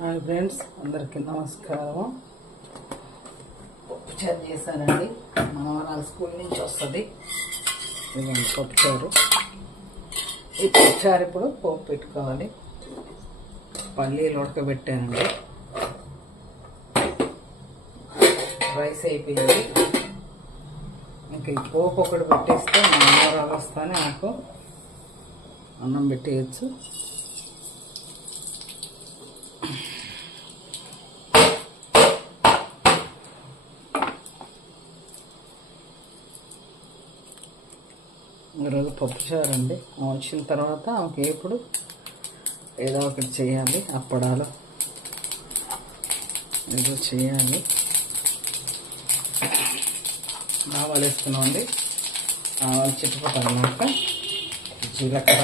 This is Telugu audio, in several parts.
హాయ్ ఫ్రెండ్స్, అందరికీ నమస్కారం. పప్పుచారు చేశానండి. మనవరాలు స్కూల్ నుంచి వస్తుంది. ఇదిగోండి పప్పుచారు. ఈ పప్పుచారు ఇప్పుడు పోపు పెట్టుకోవాలి. పల్లీలు ఉడకబెట్టానండి. రైస్ అయిపోయింది. ఇంకా ఈ పోపు ఒకటి పెట్టేస్తే మా మనవరాలు వస్తానే నాకు అన్నం పెట్టేయచ్చు. ఈరోజు పప్పుచారు అండి. వచ్చిన తర్వాత ఆమెకి ఎప్పుడు ఏదో ఒకటి చేయాలి. అప్పడాలు ఏదో చేయాలి. ఆవాలు వేసుకున్నామండి. ఆవాలు చిట్టుపక్కలన్నాక జీలకర్ర,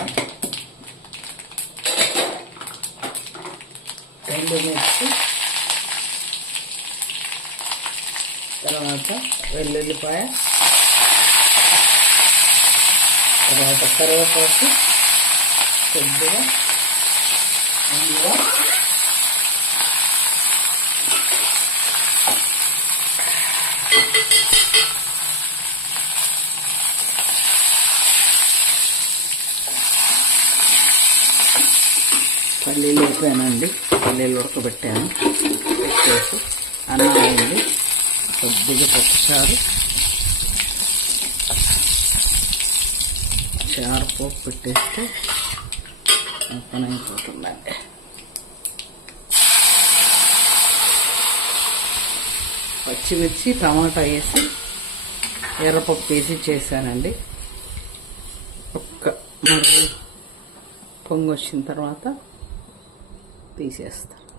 ఎండుమిర్చి, తర్వాత వెల్లుల్లిపాయ, తర్వాత కరివేపాకు కొద్దిగా ఇంగువ, పల్లీలు ఉడికానండి. పల్లీలు ఉడకబెట్టాను. పెట్టేసి అన్నం అయింది. కొద్దిగా పప్పుచారు, చారు పోపు పెట్టేస్తే పని అయిపోతుందండి. పచ్చిమిర్చి, టమాటా వేసి ఎర్రపప్పు వేసి చేశానండి. ఒక్క పొంగు వచ్చిన తర్వాత తీసేస్తాను.